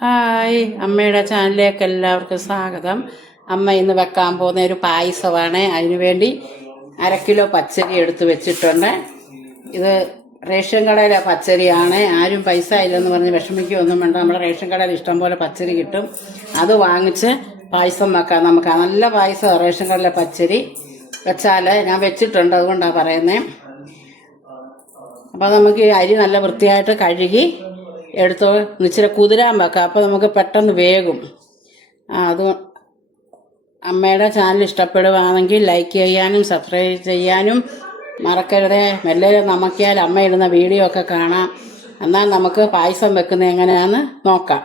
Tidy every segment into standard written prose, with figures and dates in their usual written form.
Hi, അമ്മയുടെ ചാനലിലേക്ക് എല്ലാവർക്കും സ്വാഗതം. അമ്മ ഇന്ന് വെക്കാൻ പോകുന്ന ഒരു പായസമാണ്. അതിനുവേണ്ടി 1/2 കിലോ പച്ചരി എടുത്ത് വെച്ചിട്ടുണ്ട്. ഇത് റേഷൻ കടയിലെ പച്ചരിയാണ്. ആരും പൈസ ഇല്ലെന്ന് പറഞ്ഞ് വിഷമിക്കുകയൊന്നും വേണ്ട. നമ്മുടെ റേഷൻ കടയിൽ ഇഷ്ടംപോലെ പച്ചരി കിട്ടും. അത് വാങ്ങിച്ച് പായസം വെക്കാം. നമുക്ക് നല്ല പായസം റേഷൻ കടയിലെ പച്ചരി വെച്ചാൽ ഞാൻ വെച്ചിട്ടുണ്ട്, അതുകൊണ്ടാണ് പറയുന്നത്. അപ്പോൾ നമുക്ക് ഈ അരി നല്ല വൃത്തിയായിട്ട് കഴുകി എടുത്തോ ഇച്ചിരി കുതിരാൻ വെക്കാം. അപ്പോൾ നമുക്ക് പെട്ടെന്ന് വേകും. അത് അമ്മയുടെ ചാനൽ ഇഷ്ടപ്പെടുകയാണെങ്കിൽ ലൈക്ക് ചെയ്യാനും സബ്സ്ക്രൈബ് ചെയ്യാനും മറക്കരുത്. മെല്ലെ നമുക്കിയാൽ അമ്മ ഇടുന്ന വീഡിയോ ഒക്കെ കാണാം. എന്നാൽ നമുക്ക് പായസം വെക്കുന്നത് എങ്ങനെയാണെന്ന് നോക്കാം.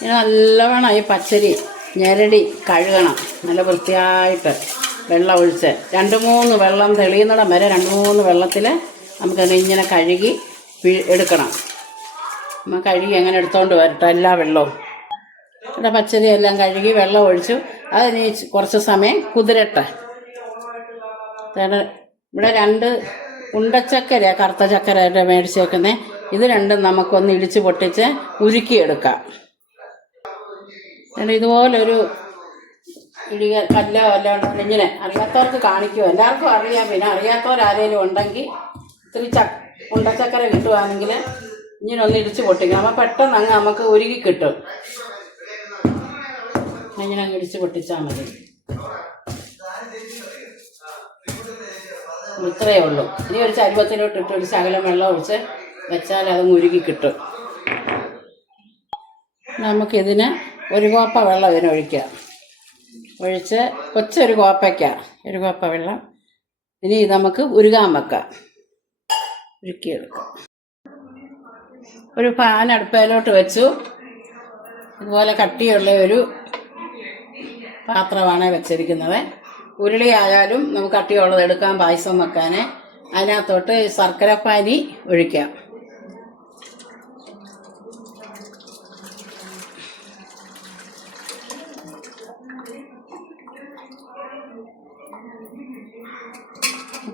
ഇനി നല്ലവണ്ണം ഈ പച്ചരി ഞെരടി കഴുകണം. നല്ല വൃത്തിയായിട്ട് വെള്ളം ഒഴിച്ച് 2-3 വെള്ളം തെളിയുന്നിടം വരെ 2-3 വെള്ളത്തിൽ നമുക്കത് ഇങ്ങനെ കഴുകി എടുക്കണം. നമ്മൾ കഴുകി അങ്ങനെ എടുത്തോണ്ട് വരട്ടെ എല്ലാ വെള്ളവും. ഇവിടെ പച്ചരി എല്ലാം കഴുകി വെള്ളം ഒഴിച്ചു. അതിന് കുറച്ച് സമയം കുതിരട്ടെ. ഇവിടെ 2 ഉണ്ടച്ചക്കര കറുത്ത ചക്കരയായിട്ട് മേടിച്ചേക്കുന്നത്. ഇത് രണ്ടും നമുക്കൊന്ന് ഇടിച്ച് പൊട്ടിച്ച് ഉരുക്കിയെടുക്കാം. ഇതുപോലൊരു കല്ലോ അല്ലാണ്ട് ഇങ്ങനെ അറിയാത്തവർക്ക് കാണിക്കുമോ, എല്ലാവർക്കും അറിയാം. പിന്നെ അറിയാത്തവരാരേലും ഉണ്ടെങ്കിൽ ഇത്തിരി ഉണ്ടച്ചക്കര കിട്ടുവാണെങ്കിൽ ഇങ്ങനെ ഒന്ന് ഇടിച്ച് പൊട്ടിക്കണം. അപ്പോൾ പെട്ടെന്ന് അങ്ങ് നമുക്ക് ഉരുകി കിട്ടും. ഇങ്ങനെ അങ്ങ് ഇടിച്ച് പൊട്ടിച്ചാൽ മതി. ഇത്രയേ ഉള്ളൂ. ഇനി ഒരു ചരുവത്തിലോട്ട് ഇട്ട് ഒരു ശകലം വെള്ളം ഒഴിച്ച് വെച്ചാൽ അതങ്ങ് ഉരുകി കിട്ടും. നമുക്കിതിന് 1 കോപ്പ വെള്ളം ഇതിനൊഴിക്കാം. ഒഴിച്ച് കൊച്ചൊരു കോപ്പയ്ക്ക 1 കോപ്പ വെള്ളം. ഇനി നമുക്ക് ഉരുകാൻ വെക്കാം, ഉരുക്കിയെടുക്കാം. ഒരു പാൻ അടുപ്പയിലോട്ട് വെച്ചു. ഇതുപോലെ കട്ടിയുള്ള ഒരു പാത്രമാണ് വെച്ചിരിക്കുന്നത്. ഉരുളി ആയാലും നമുക്ക് കട്ടിയുള്ളത് എടുക്കാം പായസം വെക്കാൻ. അതിനകത്തോട്ട് ശർക്കരപ്പാനി ഒഴിക്കാം.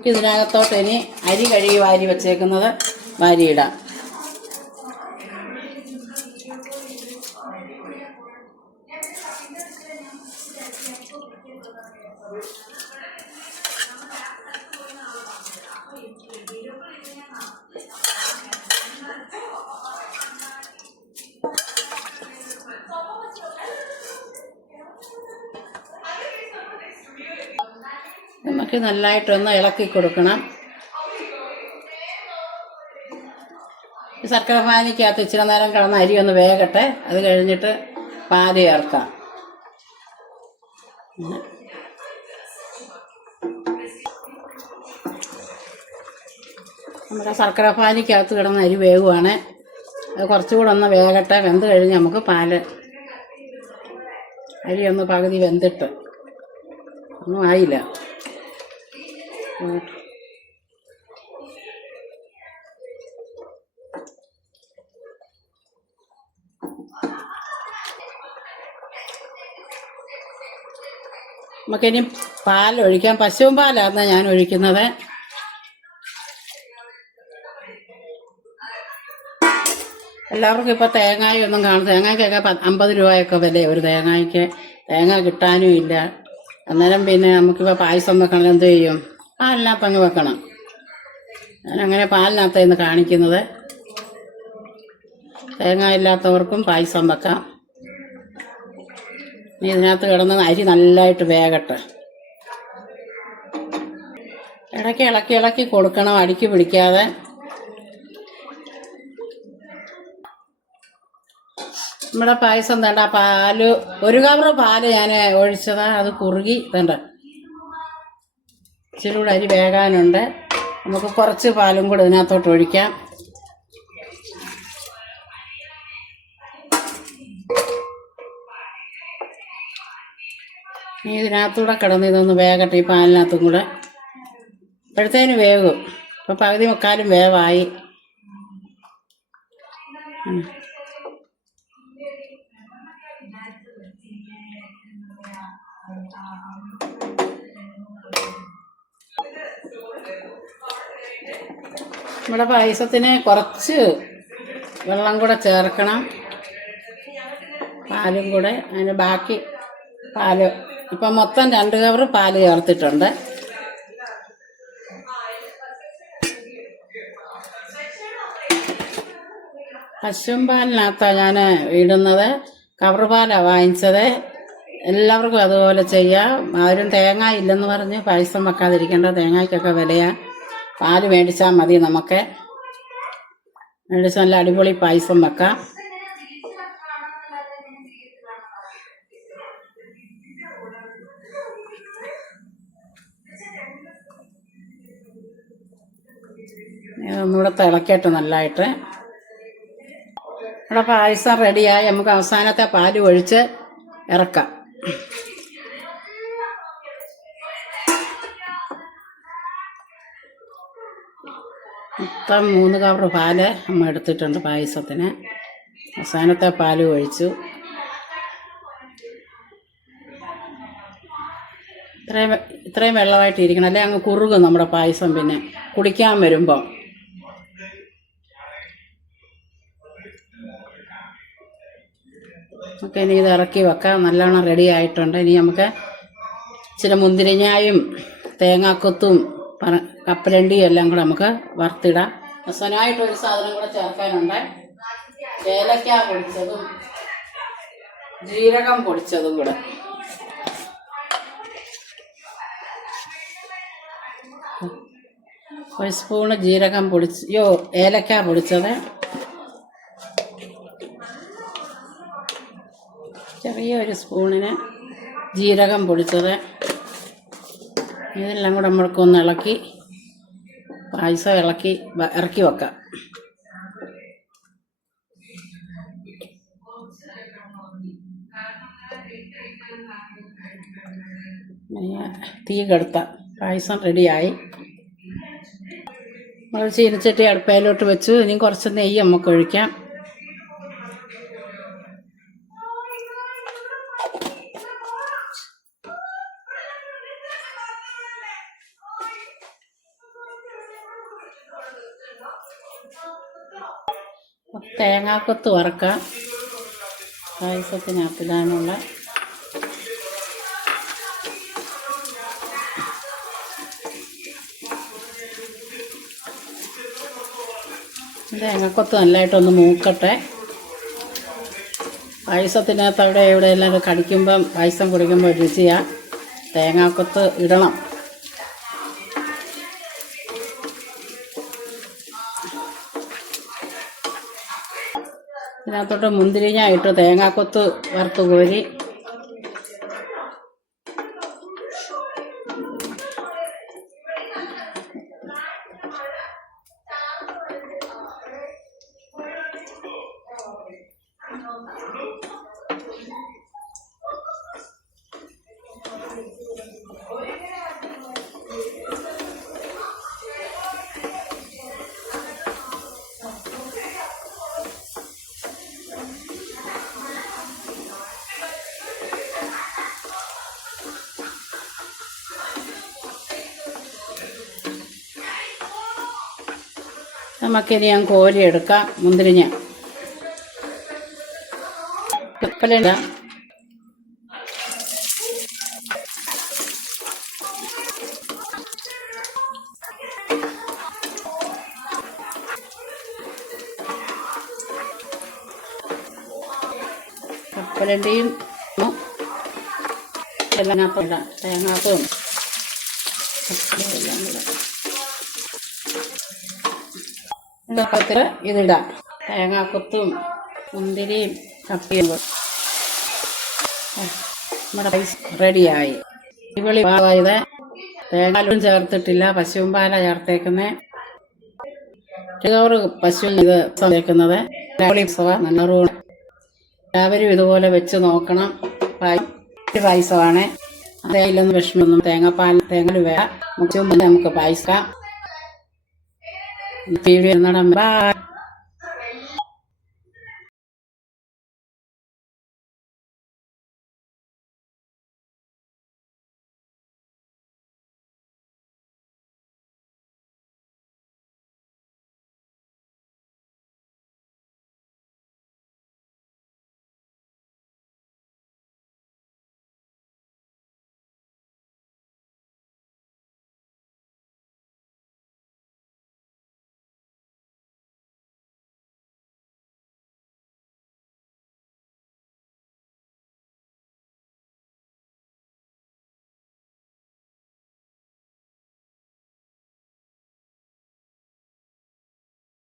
ഇതിനകത്തോട്ട് ഇനി അരി കഴുകി വാരി വെച്ചേക്കുന്നത് വാരിയിടാം. നമുക്ക് നല്ലതായിട്ടൊന്ന് ഇളക്കി കൊടുക്കണം. ശർക്കര പാനിക്കകത്ത് ഇച്ചിരി നേരം കിടന്ന് അരി ഒന്ന് വേകട്ടെ. അത് കഴിഞ്ഞിട്ട് പാല് ചേർക്കാം. നമ്മുടെ ശർക്കര പാനിക്കകത്ത് കിടന്ന് അരി വേകുവാണ്. അത് കുറച്ചുകൂടെ ഒന്ന് വേകട്ടെ. വെന്ത് കഴിഞ്ഞ് നമുക്ക് പാല് അരി ഒന്ന് പകുതി വെന്തിട്ട് ഒന്നും ആയില്ല. നമുക്കിനി പാലൊഴിക്കാം. പശുവും പാലാണ് ഞാൻ ഒഴിക്കുന്നത്. എല്ലാവർക്കും ഇപ്പോൾ തേങ്ങയൊന്നും കാണും. തേങ്ങയ്ക്കൊക്കെ 50 രൂപയൊക്കെ വില ഒരു തേങ്ങയ്ക്ക്. തേങ്ങ കിട്ടാനും ഇല്ല. അന്നേരം പിന്നെ നമുക്കിപ്പോൾ പായസം വെക്കണം. എന്ത് ചെയ്യും? പാലിനകത്ത് അങ്ങ് വെക്കണം. ഞാനങ്ങനെ പാലിനകത്ത് ഇന്ന് കാണിക്കുന്നത്. തേങ്ങ ഇല്ലാത്തവർക്കും പായസം വെക്കാം. ഇനി ഇതിനകത്ത് കിടന്ന് അരി നല്ലതായിട്ട് വേകട്ടെ. ഇടയ്ക്ക് ഇളക്കി കൊടുക്കണം, അടിക്ക് പിടിക്കാതെ. നമ്മുടെ പായസം വേണ്ട. പാല് 1 കവർ പാല് ഞാൻ ഒഴിച്ചതാ. അത് കുറുകി വേണ്ട. ഇച്ചിരി കൂടെ അരി വേകാനുണ്ട്. നമുക്ക് കുറച്ച് പാലും കൂടെ ഇതിനകത്തോട്ട് ഒഴിക്കാം. ഇനി ഇതിനകത്തൂടെ കിടന്ന് ഇതൊന്ന് വേകട്ടെ. ഈ പാലിനകത്തും കൂടെ ഇപ്പോഴത്തേന് വേകും. ഇപ്പോൾ പകുതി മുക്കാലും വേവായി. നമ്മുടെ പായസത്തിന് കുറച്ച് വെള്ളം കൂടെ ചേർക്കണം, പാലും കൂടെ. അതിന് ബാക്കി പാല് ഇപ്പം മൊത്തം 2 കവർ പാല് ചേർത്തിട്ടുണ്ട്. പശുവും പാലിനകത്താണ് ഞാൻ ഇടുന്നത്. കവർ പാലാണ് വാങ്ങിച്ചത്. എല്ലാവർക്കും അതുപോലെ ചെയ്യാം. ആരും തേങ്ങ ഇല്ലെന്ന് പറഞ്ഞ് പായസം വെക്കാതിരിക്കേണ്ട. തേങ്ങയ്ക്കൊക്കെ വിലയാണ്. പാല് മേടിച്ചാൽ മതി. നമുക്ക് മേടിച്ച് നല്ല അടിപൊളി പായസം വെക്കാം. ഒന്നുകൂടെ തിളക്കട്ടെ നല്ലതായിട്ട്. ഇവിടെ പായസം റെഡിയായി. നമുക്ക് അവസാനത്തെ പാല് ഒഴിച്ച് ഇറക്കാം. മൊത്തം 3 കവർ പാല് നമ്മൾ എടുത്തിട്ടുണ്ട് പായസത്തിന്. അവസാനത്തെ പാല് ഒഴിച്ചു. ഇത്രയും വെള്ളമായിട്ടിരിക്കണം, അല്ലെ അങ്ങ് കുറുകും നമ്മുടെ പായസം. പിന്നെ കുടിക്കാൻ വരുമ്പോൾ നമുക്ക് ഇനി ഇത് ഇറക്കി വെക്കാം. നല്ലോണം റെഡി ആയിട്ടുണ്ട്. ഇനി നമുക്ക് ഇച്ചിരി മുന്തിരിങ്ങായും തേങ്ങാക്കൊത്തും കപ്പലണ്ടിയും എല്ലാം കൂടെ നമുക്ക് വറുത്തിടാം. അവസാനമായിട്ടൊരു സാധനം കൂടെ ചേർക്കാനുണ്ട്. ഏലക്ക പൊടിച്ചതും ജീരകം പൊടിച്ചതും കൂടെ. ഒരു സ്പൂണ് ജീരകം ഏലക്ക പൊടിച്ചത്, ചെറിയൊരു സ്പൂണിന് ജീരകം പൊടിച്ചത്. ഇതെല്ലാം കൂടെ നമ്മൾക്കൊന്ന് ഇളക്കി പായസം ഇറക്കി വെക്കാം. തീ കെടുത്ത പായസം റെഡിയായി. നമ്മൾ ചീനച്ചട്ടി അടുപ്പയിലോട്ട് വെച്ചു. ഇനി കുറച്ച് നെയ്യ് നമുക്ക് ഒഴിക്കാം. തേങ്ങാക്കൊത്ത് വറക്കാം. പായസത്തിനകത്തിടാനുള്ള തേങ്ങാക്കൊത്ത് നല്ലതായിട്ടൊന്ന് മൂക്കട്ടെ. പായസത്തിനകത്ത് അവിടെ ഇവിടെ എല്ലാം കടിക്കുമ്പം പായസം കുടിക്കുമ്പോൾ രുചിയാണ്. തേങ്ങാക്കൊത്ത് ഇടണം. ഇതിനകത്തോട്ട് മുന്തിരിങ്ങ ഇട്ട് തേങ്ങാക്കൊത്ത് വറുത്ത് കോരി നമുക്കിനി ഞാൻ കോരിയെടുക്കാം. മുന്തിരിങ്ങ കപ്പലണ്ട കപ്പലണ്ടിയും എല്ലാം ഇടാം. തേങ്ങാപ്പും എല്ലാം കൂടെ പാത്രത്തിൽ ഇതിടാം. തേങ്ങാക്കൊത്തും മുന്തിരിയും കപ്പയും നമ്മുടെ പൈസ റെഡിയായി. അടിപൊളി പായത്. തേങ്ങാലും ചേർത്തിട്ടില്ല, പശുവും പാല ചേർത്തേക്കുന്നത്. പശു ഇത് ചേർക്കുന്നത് നല്ലറൂണ്. എല്ലാവരും ഇതുപോലെ വെച്ച് നോക്കണം. പായസമാണ്. അതേലൊന്നും വിഷമൊന്നും തേങ്ങ വേണം. നമുക്ക് പായസം വീഡിയോ നടം. ബൈ.